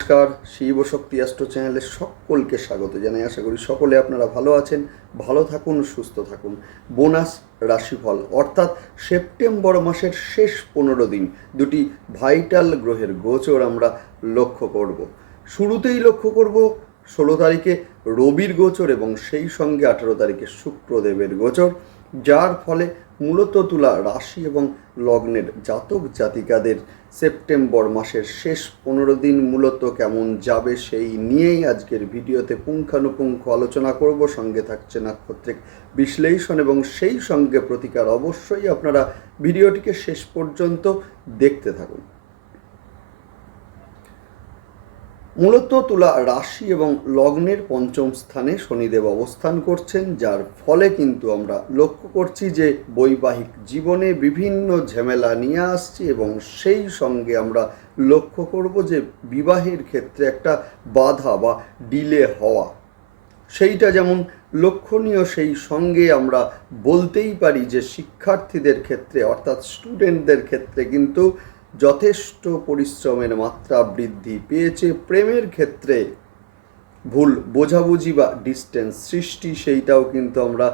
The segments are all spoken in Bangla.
নমস্কার, শিব শক্তি অ্যাস্ট্রো চ্যানেলে সকলকে স্বাগত জানাই। আশা করি সকলে আপনারা ভালো আছেন, ভালো থাকুন, সুস্থ থাকুন। বোনাস রাশিফল, অর্থাৎ সেপ্টেম্বর মাসের শেষ পনেরো দিন, দুটি ভাইটাল গ্রহের গোচর আমরা লক্ষ্য করব। শুরুতেই লক্ষ্য করব ষোলো তারিখে রবির গোচর এবং সেই সঙ্গে আঠেরো তারিখে শুক্রদেবের গোচর, যার ফলে মূলত তুলা রাশি এবং লগ্নের জাতক জাতিকাদের সেপ্টেম্বর মাসের শেষ পনেরো দিন মূলত কেমন যাবে সেই নিয়েই আজকের ভিডিওতে পুঙ্খানুপুঙ্খ আলোচনা করব। সঙ্গে থাকছে নাক্ষত্রিক বিশ্লেষণ এবং সেই সঙ্গে প্রতিকার অবশ্যই আপনারা ভিডিওটিকে শেষ পর্যন্ত দেখতে থাকুন। মূলত তুলা রাশি এবং লগ্নের পঞ্চম স্থানে শনিদেব অবস্থান করছেন, যার ফলে কিন্তু আমরা লক্ষ্য করছি যে বৈবাহিক জীবনে বিভিন্ন ঝামেলা নিয়ে আসছি এবং সেই সঙ্গে আমরা লক্ষ্য করব যে বিবাহের ক্ষেত্রে একটা বাধা বা ডিলে হওয়া। সেইটা যেমন লক্ষণীয়, সেই সঙ্গে আমরা বলতেই পারি যে শিক্ষার্থীদের ক্ষেত্রে অর্থাৎ স্টুডেন্টদের ক্ষেত্রে কিন্তু যথেষ্ট পরিশ্রমের মাত্রা বৃদ্ধি পেয়েছে প্রেমের ক্ষেত্রে। ভুল বোঝাবুঝি বা ডিস্টেন্স সৃষ্টি সেইটাও কিন্তু আমরা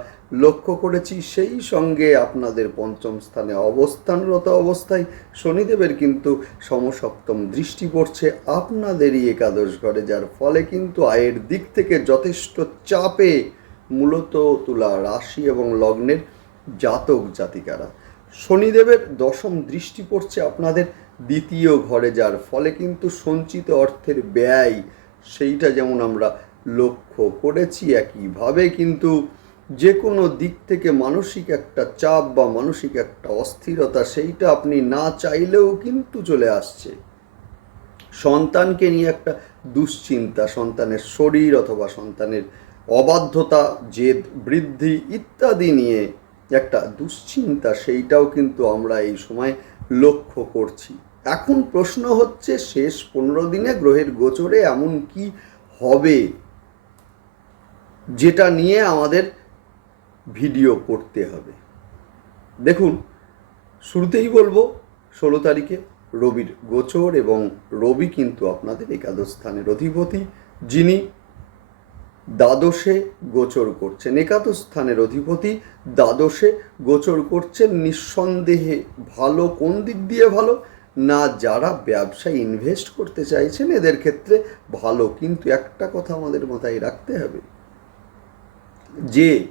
লক্ষ্য করেছি। সেই সঙ্গে আপনাদের পঞ্চম স্থানে অবস্থানরত অবস্থায় শনিদেবের কিন্তু সমসপ্তম দৃষ্টি পড়ছে আপনাদেরই একাদশ ঘরে, যার ফলে কিন্তু আয়ের দিক থেকে যথেষ্ট চাপে মূলত তুলা রাশি এবং লগ্নের জাতক জাতিকারা। শনিদেবের দশম দৃষ্টি পড়ছে আপনাদের দ্বিতীয় ঘরে, যার ফলে কিন্তু সঞ্চিত অর্থের ব্যয় সেইটা যেমন আমরা লক্ষ্য করেছি, একইভাবে কিন্তু যে কোনো দিক থেকে মানসিক একটা চাপ বা মানসিক একটা অস্থিরতা সেইটা আপনি না চাইলেও কিন্তু চলে আসছে। সন্তানকে নিয়ে একটা দুশ্চিন্তা, সন্তানের শরীর অথবা সন্তানের অবাধ্যতা, জেদ, বৃদ্ধি ইত্যাদি নিয়ে একটা দুশ্চিন্তা সেইটাও কিন্তু আমরা এই সময় লক্ষ্য করছি। এখন প্রশ্ন হচ্ছে, শেষ পনেরো দিনে গ্রহের গোচরে এমন কি হবে? যেটা নিয়ে আমাদের ভিডিও করতে হবে। দেখুন, শুরুতেই বলব, ষোলো তারিখে রবির গোচর এবং রবি কিন্তু আপনাদের একাদশ স্থানের অধিপতি, যিনি দ্বাদশে গোচর করছেন। একাদশ স্থানের অধিপতি দ্বাদশে গোচর করছেন। নিঃসন্দেহে ভালো, কোন দিক দিয়ে ভালো? না, যারা ব্যবসায় ইনভেস্ট করতে চাইছেন, এদের ক্ষেত্রে ভালো। কিন্তু একটা কথা আমাদের মাথায় রাখতে হবে যে,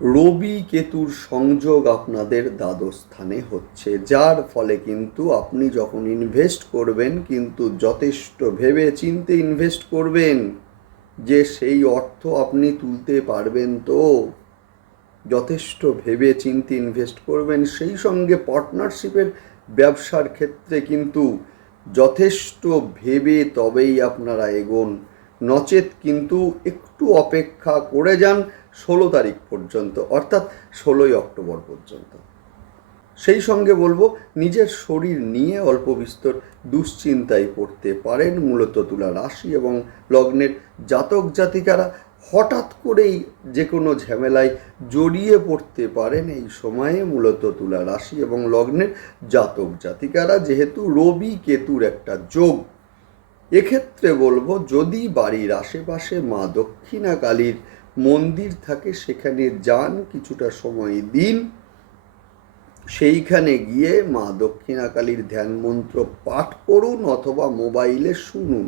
রবি কেতুর সংযোগ আপনাদের দ্বাদশ স্থানে হচ্ছে। যার ফলে কিন্তু আপনি যখন ইনভেস্ট করবেন, কিন্তু যথেষ্ট ভেবে চিনতে ইনভেস্ট করবেন। যে সেই অর্থ আপনি তুলতে পারবেন তো? যথেষ্ট ভেবে চিন্তে ইনভেস্ট করবেন। সেই সঙ্গে পার্টনারশিপের ব্যবসার ক্ষেত্রে কিন্তু যথেষ্ট ভেবে তবেই আপনারা এগোন। নচেত কিন্তু একটু অপেক্ষা করে যান ষোলো তারিখ পর্যন্ত, অর্থাৎ ষোলোই অক্টোবর পর্যন্ত। সেই সঙ্গে বলব, নিজের শরীর নিয়ে অল্প বিস্তর দুশ্চিন্তায় পড়তে পারেন মূলত তুলা রাশি এবং লগ্নের জাতক জাতিকারা। হঠাৎ করেই যে কোনো ঝামেলায় জড়িয়ে পড়তে পারেন এই সময়ে মূলত তুলা রাশি এবং লগ্নের জাতক জাতিকারা, যেহেতু রবি কেতুর একটা যোগ। এক্ষেত্রে বলব, যদি বাড়ির আশেপাশে মা দক্ষিণা কালীর মন্দির থাকে, সেখানে যান কিছুটা সময় দিন। সেইখানে গিয়ে মা দক্ষিণাকালীর ধ্যান মন্ত্র পাঠ করুন অথবা মোবাইলে শুনুন।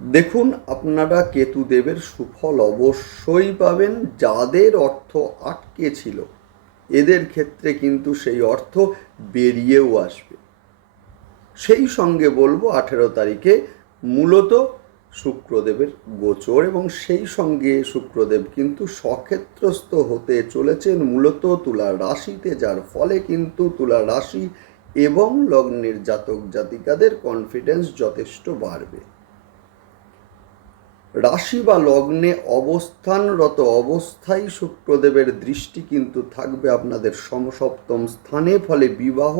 দেখুন, আপনারা কেতুদেবের সুফল অবশ্যই পাবেন, যাদের অর্থ আটকে ছিল। এদের ক্ষেত্রে কিন্তু সেই অর্থ বেরিয়েও আসবে। সেই সঙ্গে বলব, আঠেরো তারিখে মূলত শুক্রদেবের গোচর এবং সেই সঙ্গে শুক্রদেব কিন্তু সক্ষেত্রস্থ হতে চলেছেন মূলত তুলা রাশিতে, যার ফলে কিন্তু তুলা রাশি এবং লগ্নের জাতক জাতিকাদের কনফিডেন্স যথেষ্ট বাড়বে। রাশি বা লগ্নে অবস্থানরত অবস্থায় শুক্রদেবের দৃষ্টি কিন্তু থাকবে আপনাদের সমসপ্তম স্থানে, ফলে বিবাহ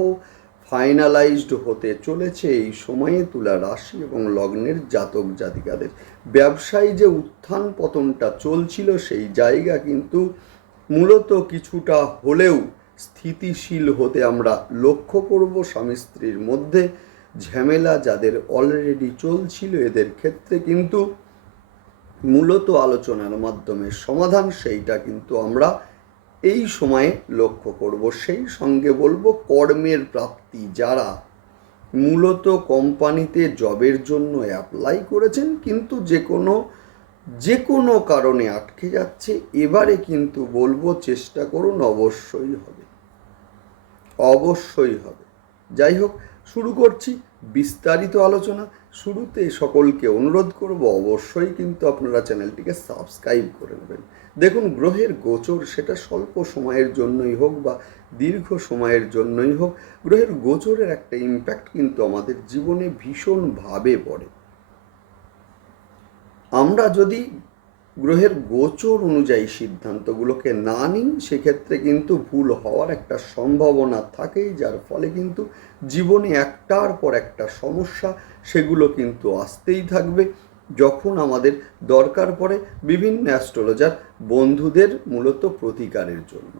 ফাইনালাইজড হতে চলেছে এই সময়ে তুলা রাশি এবং লগ্নের জাতক জাতিকাদের। ব্যবসায় যে উত্থান পতনটা চলছিল সেই জায়গা কিন্তু মূলত কিছুটা হলেও স্থিতিশীল হতে আমরা লক্ষ্য করব স্বামী স্ত্রীর মধ্যে। ঝামেলা যাদের অলরেডি চলছিল এদের ক্ষেত্রে কিন্তু মূলত আলোচনার মাধ্যমে সমাধান সেইটা কিন্তু আমরা এই সময়ে লক্ষ্য করব, সেই সঙ্গে বলব কর্মের প্রাপ্তি। যারা মূলত কোম্পানিতে জবের জন্য অ্যাপ্লাই করেছেন, কিন্তু যে কোনো যে কোনো কারণে আটকে যাচ্ছে, এবারে কিন্তু বলব চেষ্টা করুন অবশ্যই হবে। অবশ্যই হবে। যাই হোক, শুরু করছি। বিস্তারিত আলোচনা শুরুতে সকলকে অনুরোধ করব অবশ্যই কিন্তু আপনারা চ্যানেলটিকে সাবস্ক্রাইব করে নেবেন। দেখুন, গ্রহের গোচর সেটা স্বল্প সময়ের জন্যই হোক বা দীর্ঘ সময়ের জন্যই হোক, গ্রহের গোচরের একটা ইম্প্যাক্ট কিন্তু আমাদের জীবনে ভীষণভাবে পড়ে। আমরা যদি গ্রহের গোচর অনুযায়ী সিদ্ধান্তগুলোকে না নিই সেক্ষেত্রে কিন্তু ভুল হওয়ার একটা সম্ভাবনা থাকেই, যার ফলে কিন্তু জীবনে একটার পর একটা সমস্যা, সেগুলো কিন্তু আসতেই থাকবে। যখন আমাদের দরকার পড়ে বিভিন্ন অ্যাস্ট্রোলজার বন্ধুদের মূলত প্রতিকারের জন্য।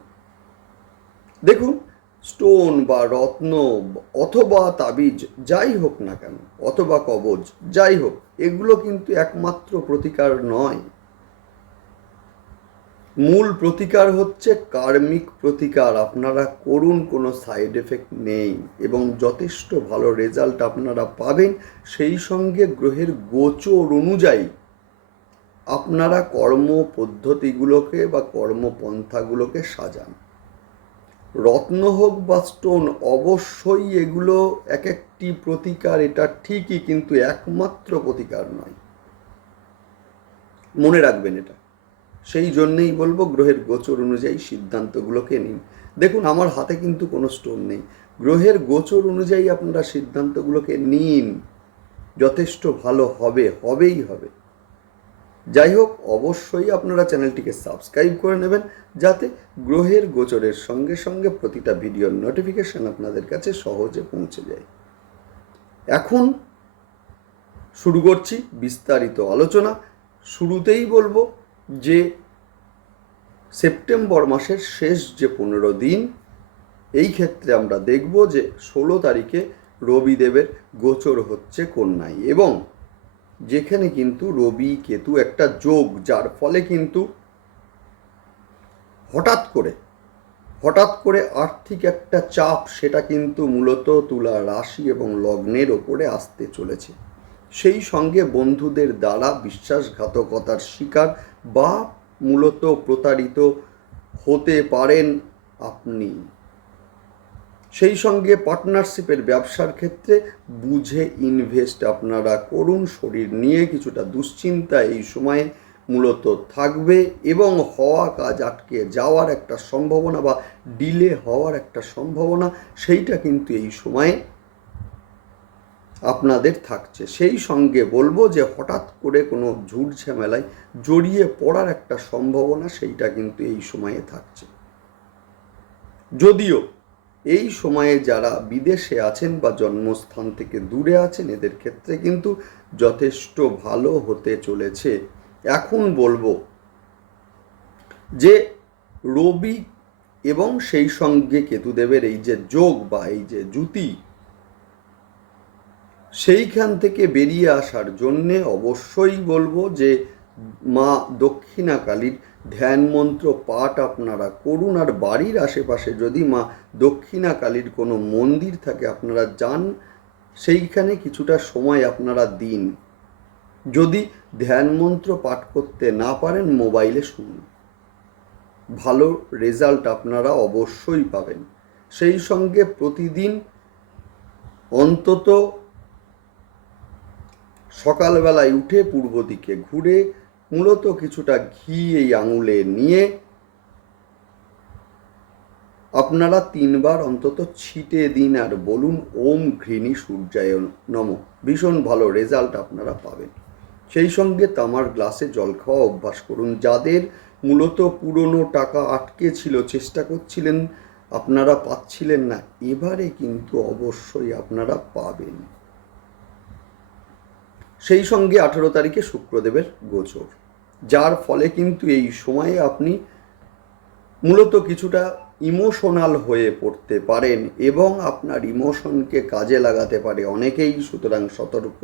দেখুন, স্টোন বা রত্ন অথবা তাবিজ, যাই হোক না কেন, অথবা কবজ, যাই হোক, এগুলো কিন্তু একমাত্র প্রতিকার নয়। মূল প্রতিকার হচ্ছে কার্মিক প্রতিকার। আপনারা করুন, কোনো সাইড এফেক্ট নেই। এবং যথেষ্ট ভালো রেজাল্ট আপনারা পাবেন। সেই সঙ্গে গ্রহের গোচর অনুযায়ী আপনারা কর্ম পদ্ধতিগুলোকে বা কর্মপন্থাগুলোকে সাজান। রত্ন হোক বা স্টোন অবশ্যই এগুলো এক একটি প্রতিকার, এটা ঠিকই, কিন্তু একমাত্র প্রতিকার নয়। মনে রাখবেন এটা। সেই জন্যেই বলব গ্রহের গোচর অনুযায়ী সিদ্ধান্তগুলোকে নিন। দেখুন, আমার হাতে কিন্তু কোনো স্টোন নেই। গ্রহের গোচর অনুযায়ী আপনারা সিদ্ধান্তগুলোকে নিন। যথেষ্ট ভালো হবে, হবেই হবে। যাই হোক, অবশ্যই আপনারা চ্যানেলটিকে সাবস্ক্রাইব করে নেবেন যাতে গ্রহের গোচরের সঙ্গে সঙ্গে প্রতিটা ভিডিওর নোটিফিকেশন আপনাদের কাছে সহজে পৌঁছে যায়। এখন শুরু করছি বিস্তারিত আলোচনা। শুরুতেই বলব যে সেপ্টেম্বর মাসের শেষ যে পনেরো দিন, এই ক্ষেত্রে আমরা দেখব যে ষোলো তারিখে রবিদেবের গোচর হচ্ছে কন্যায় এবং যেখানে কিন্তু রবি কেতু একটা যোগ, যার ফলে কিন্তু হঠাৎ করে হঠাৎ করে আর্থিক একটা চাপ, সেটা কিন্তু মূলত তুলা রাশি এবং লগ্নের ওপরে আসতে চলেছে। সেই সঙ্গে বন্ধুদের দ্বারা বিশ্বাসঘাতকতার শিকার বা মূলত প্রতারিত হতে পারেন আপনি। সেই সঙ্গে পার্টনারশিপের ব্যবসার ক্ষেত্রে বুঝে ইনভেস্ট আপনারা করুন, শরীর নিয়ে কিছুটা দুশ্চিন্তা এই সময়ে মূলত থাকবে এবং হওয়া কাজ আটকে যাওয়ার একটা সম্ভাবনা বা ডিলে হওয়ার একটা সম্ভাবনা সেইটা কিন্তু এই সময়ে আপনাদের থাকছে। সেই সঙ্গে বলব যে হঠাৎ করে কোনো ঝুট ঝামেলায় জড়িয়ে পড়ার একটা সম্ভাবনা সেইটা কিন্তু এই সময়ে থাকছে। যদিও এই সময়ে যারা বিদেশে আছেন বা জন্মস্থান থেকে দূরে আছেন, এদের ক্ষেত্রে কিন্তু যথেষ্ট ভালো হতে চলেছে। এখন বলব যে রবি এবং সেই সঙ্গে কেতুদেবের এই যে যোগ বা এই যে জুতি সেইখান থেকে বেরিয়ে আসার জন্যে অবশ্যই বলব যে, মা দক্ষিণা কালীর ধ্যান মন্ত্র পাঠ আপনারা করুন। আর বাড়ির আশেপাশে যদি মা দক্ষিণা কালীর কোনো মন্দির থাকে, আপনারা যান। সেইখানে কিছুটা সময় আপনারা দিন। যদি ধ্যান মন্ত্র পাঠ করতে না পারেন, মোবাইলে শুনুন। ভালো রেজাল্ট আপনারা অবশ্যই পাবেন। সেই সঙ্গে প্রতিদিন অন্তত সকালবেলায় উঠে পূর্ব দিকে ঘুরে মূলত কিছুটা ঘি এই আঙুলে নিয়ে আপনারা তিনবার অন্তত ছিটে দিন আর বলুন, ওম ঘৃণী সূর্যায় নম। ভীষণ ভালো রেজাল্ট আপনারা পাবেন। সেই সঙ্গে তামার গ্লাসে জল খাওয়া অভ্যাস করুন। যাদের মূলত পুরনো টাকা আটকে ছিল, চেষ্টা করছিলেন, আপনারা পাচ্ছিলেন না। এবারে কিন্তু অবশ্যই আপনারা পাবেন। সেই সঙ্গে আঠেরো তারিখে শুক্রদেবের গোচর, যার ফলে কিন্তু এই সময়ে আপনি মূলত কিছুটা ইমোশনাল হয়ে পড়তে পারেন এবং আপনার ইমোশনকে কাজে লাগাতে পারে অনেকেই। সুতরাং সতর্ক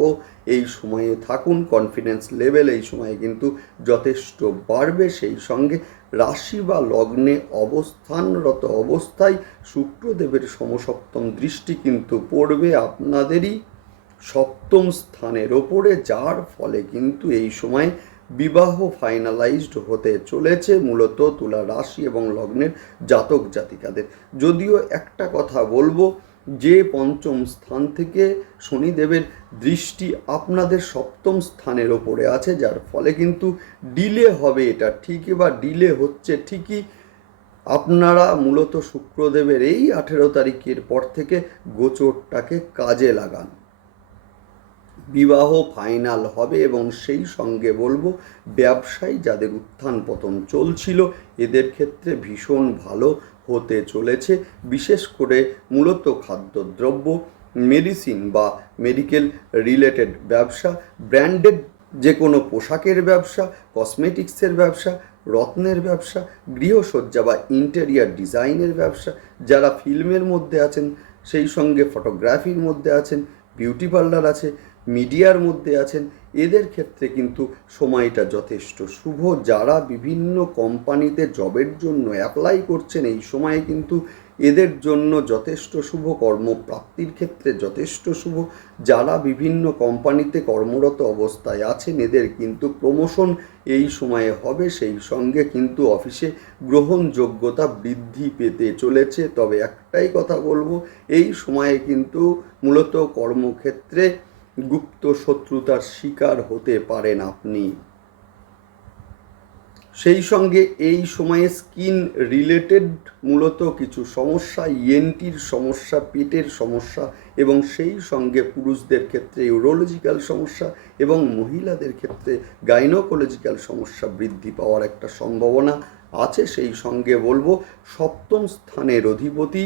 এই সময়ে থাকুন কনফিডেন্স লেভেল এই সময়ে কিন্তু যথেষ্ট বাড়বে। সেই সঙ্গে রাশি বা লগ্নে অবস্থানরত অবস্থায় শুক্রদেবের সমসপ্তম দৃষ্টি কিন্তু পড়বে আপনাদেরই। সপ্তম স্থানের ওপরে, যার ফলে কিন্তু এই সময় বিবাহ ফাইনালাইজড হতে চলেছে, মূলত তুলা রাশি এবং লগ্নের জাতক জাতিকাদের। যদিও একটা কথা বলব, যে পঞ্চম স্থান থেকে শনিদেবের দৃষ্টি আপনাদের সপ্তম স্থানের ওপরে আছে, যার ফলে কিন্তু ডিলে হবে এটা। ঠিকই বা ডিলে হচ্ছে ঠিকই। আপনারা মূলত শুক্রদেবের এই আঠেরো তারিখের পর থেকে গোচরটাকে কাজে লাগান। বিবাহ ফাইনাল হবে এবং সেই সঙ্গে বলব, ব্যবসায়ী যাদের উত্থান পতন চলছিল, এদের ক্ষেত্রে ভীষণ ভালো হতে চলেছে। বিশেষ করে মূলত খাদ্যদ্রব্য মেডিসিন বা মেডিকেল রিলেটেড ব্যবসা ব্র্যান্ডেড যে কোনো পোশাকের ব্যবসা কসমেটিক্সের ব্যবসা, রত্নের ব্যবসা, গৃহসজ্জা বা ইন্টেরিয়ার ডিজাইনের ব্যবসা, যারা ফিল্মের মধ্যে আছেন, সেই সঙ্গে ফটোগ্রাফির মধ্যে আছেন বিউটি পার্লার আছে মিডিয়ার মধ্যে আছেন, এদের ক্ষেত্রে কিন্তু সময়টা যথেষ্ট শুভ। যারা বিভিন্ন কোম্পানিতে জবের জন্য অ্যাপ্লাই করছেন, এই সময়ে কিন্তু এদের জন্য যথেষ্ট শুভ, কর্মপ্রাপ্তির ক্ষেত্রে যথেষ্ট শুভ। যারা বিভিন্ন কোম্পানিতে কর্মরত অবস্থায় আছেন, এদের কিন্তু প্রমোশন এই সময়ে হবে। সেই সঙ্গে কিন্তু অফিসে গ্রহণযোগ্যতা বৃদ্ধি পেতে চলেছে। তবে একটাই কথা বলব, এই সময়ে কিন্তু মূলত কর্মক্ষেত্রে গুপ্ত শত্রুতার শিকার হতে পারেন আপনি। সেই সঙ্গে এই সময়ে স্কিন রিলেটেড মূলত কিছু সমস্যা, ইএনটির সমস্যা, পেটের সমস্যা এবং সেই সঙ্গে পুরুষদের ক্ষেত্রে ইউরোলজিক্যাল সমস্যা এবং মহিলাদের ক্ষেত্রে গাইনোকোলজিক্যাল সমস্যা বৃদ্ধি পাওয়ার একটা সম্ভাবনা আছে। সেই সঙ্গে বলব, সপ্তম স্থানের অধিপতি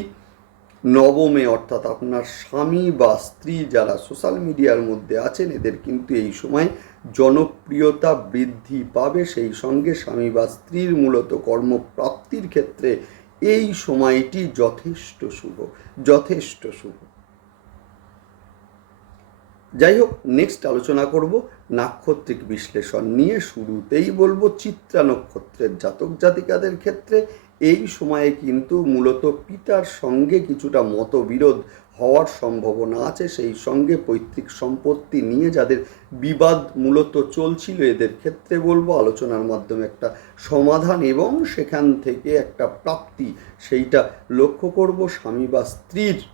নবমে অর্থাৎ আপনার স্বামী বা স্ত্রী যারা সোশ্যাল মিডিয়ার মধ্যে আছেন, এদের কিন্তু এই সময় জনপ্রিয়তা বৃদ্ধি পাবে। সেই সঙ্গে স্বামী বা স্ত্রীর মূলত কর্মপ্রাপ্তির ক্ষেত্রে এই সময়টি যথেষ্ট শুভ যথেষ্ট শুভ। যাই হোক নেক্সট আলোচনা করব নাক্ষত্রিক বিশ্লেষণ নিয়ে। শুরুতেই বলব চিত্রা নক্ষত্রের জাতক জাতিকাদের ক্ষেত্রে এই সময়ে কিন্তু মূলত পিতার সঙ্গে কিছুটা মতবিরোধ হওয়ার সম্ভাবনা আছে। সেই সঙ্গে পৈতৃক সম্পত্তি নিয়ে যাদের বিবাদ মূলত চলছিল, এদের ক্ষেত্রে বলব আলোচনার মাধ্যমে একটা সমাধান এবং সেখান থেকে একটা প্রাপ্তি, সেইটা লক্ষ্য করব স্বামী বা স্ত্রীর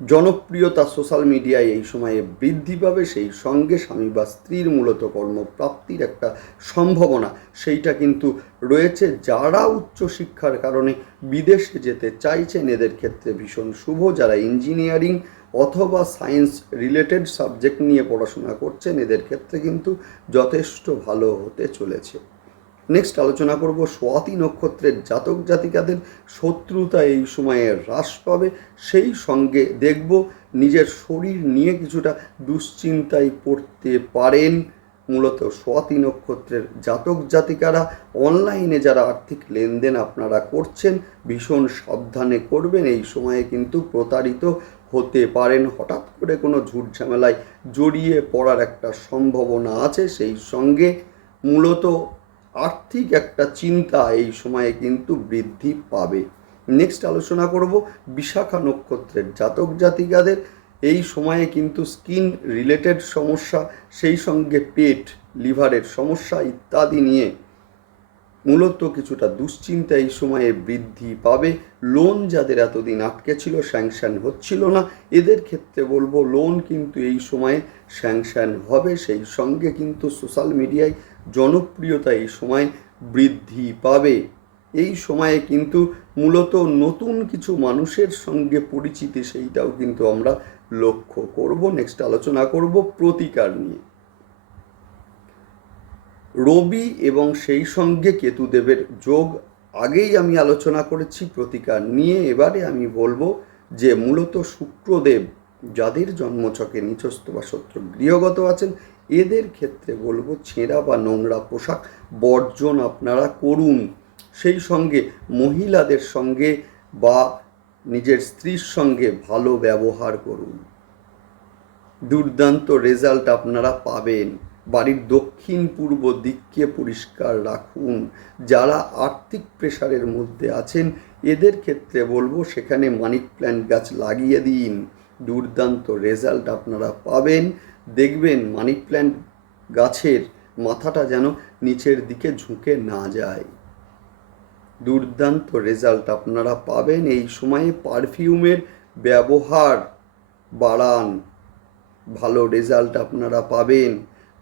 জনপ্রিয়তা সোশ্যাল মিডিয়ায় এই সময়ে বৃদ্ধি পাবে সেই সঙ্গে স্বামী বা স্ত্রীর মূলত কর্মপ্রাপ্তির একটা সম্ভাবনা। সেইটা কিন্তু রয়েছে। যারা উচ্চশিক্ষার কারণে বিদেশে যেতে চাইছেন, এদের ক্ষেত্রে ভীষণ শুভ। যারা ইঞ্জিনিয়ারিং অথবা সায়েন্স রিলেটেড সাবজেক্ট নিয়ে পড়াশোনা করছেন, এদের ক্ষেত্রে কিন্তু যথেষ্ট ভালো হতে চলেছে। নেক্সট আলোচনা করব সোয়াতি নক্ষত্রের জাতক জাতিকাদের শত্রুতা এই সময়ে হ্রাস পাবে। সেই সঙ্গে দেখব নিজের শরীর নিয়ে কিছুটা দুশ্চিন্তায় পড়তে পারেন। মূলত সোয়াতি নক্ষত্রের জাতক জাতিকারা অনলাইনে যারা আর্থিক লেনদেন আপনারা করছেন, ভীষণ সাবধানে করবেন। এই সময়ে কিন্তু প্রতারিত হতে পারেন। হঠাৎ করে কোনো ঝুট ঝামেলায় জড়িয়ে পড়ার একটা সম্ভাবনা আছে। সেই সঙ্গে মূলত আর্থিক একটা চিন্তা এই সময়ে কিন্তু বৃদ্ধি পাবে। নেক্সট আলোচনা করব বিশাখা নক্ষত্রের জাতক জাতিকাদের। এই সময়ে কিন্তু স্কিন রিলেটেড সমস্যা, সেই সঙ্গে পেট লিভারের সমস্যা ইত্যাদি নিয়ে মূলত কিছুটা দুশ্চিন্তা এই সময়ে বৃদ্ধি পাবে। লোন যাদের এতদিন আটকে ছিল স্যাংশন হচ্ছিল না। এদের ক্ষেত্রে বলব লোন কিন্তু এই সময়ে স্যাংশন হবে। সেই সঙ্গে কিন্তু সোশ্যাল মিডিয়ায় জনপ্রিয়তা এই সময় বৃদ্ধি পাবে। এই সময়ে কিন্তু মূলত নতুন কিছু মানুষের সঙ্গে পরিচিতি সেইটাও কিন্তু আমরা লক্ষ্য করব। নেক্সট আলোচনা করব প্রতিকার নিয়ে। রবি এবং সেই সঙ্গে কেতুদেবের যোগ। আগেই আমি আলোচনা করেছি প্রতিকার নিয়ে। এবারে আমি বলব যে মূলত শুক্রদেব যাদের জন্মছকে নিচস্থ বা শত্রু গৃহগত আছেন এদের ক্ষেত্রে বলব ছেঁড়া বা নোংরা পোশাক বর্জন আপনারা করুন। সেই সঙ্গে মহিলাদের সঙ্গে বা নিজের স্ত্রীর সঙ্গে ভালো ব্যবহার করুন। দুর্দান্ত রেজাল্ট আপনারা পাবেন। বাড়ির দক্ষিণ পূর্ব দিককে পরিষ্কার রাখুন। যারা আর্থিক প্রেশারের মধ্যে আছেন, এদের ক্ষেত্রে বলব সেখানে মানিক প্ল্যান্ট গাছ লাগিয়ে দিন। দুর্দান্ত রেজাল্ট আপনারা পাবেন। দেখবেন মানি প্ল্যান্ট গাছের মাথাটা যেন নিচের দিকে ঝুঁকে না যায়। দুর্দান্ত রেজাল্ট আপনারা পাবেন এই সময়ে পারফিউমের ব্যবহার বাড়ান। ভালো রেজাল্ট আপনারা পাবেন।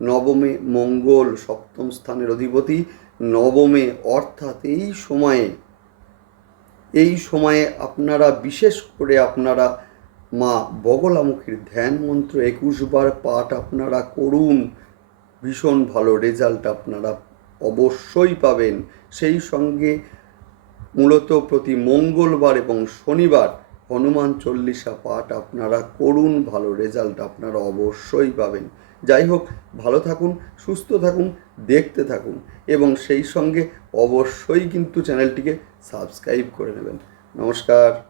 নবমে মঙ্গল, সপ্তম স্থানের অধিপতি নবমে, অর্থাৎ এই সময়ে এই সময়ে আপনারা বিশেষ করে আপনারা মা বগলামুখীর ধ্যান মন্ত্র একুশ বার পাঠ আপনারা করুন। ভীষণ ভালো রেজাল্ট আপনারা অবশ্যই পাবেন। সেই সঙ্গে মূলত প্রতি মঙ্গলবার এবং শনিবার হনুমান চল্লিশা পাঠ আপনারা করুন, ভালো রেজাল্ট আপনারা অবশ্যই পাবেন। যাই হোক, ভালো থাকুন, সুস্থ থাকুন, দেখতে থাকুন এবং সেই সঙ্গে অবশ্যই কিন্তু চ্যানেলটিকে সাবস্ক্রাইব করে নেবেন। নমস্কার।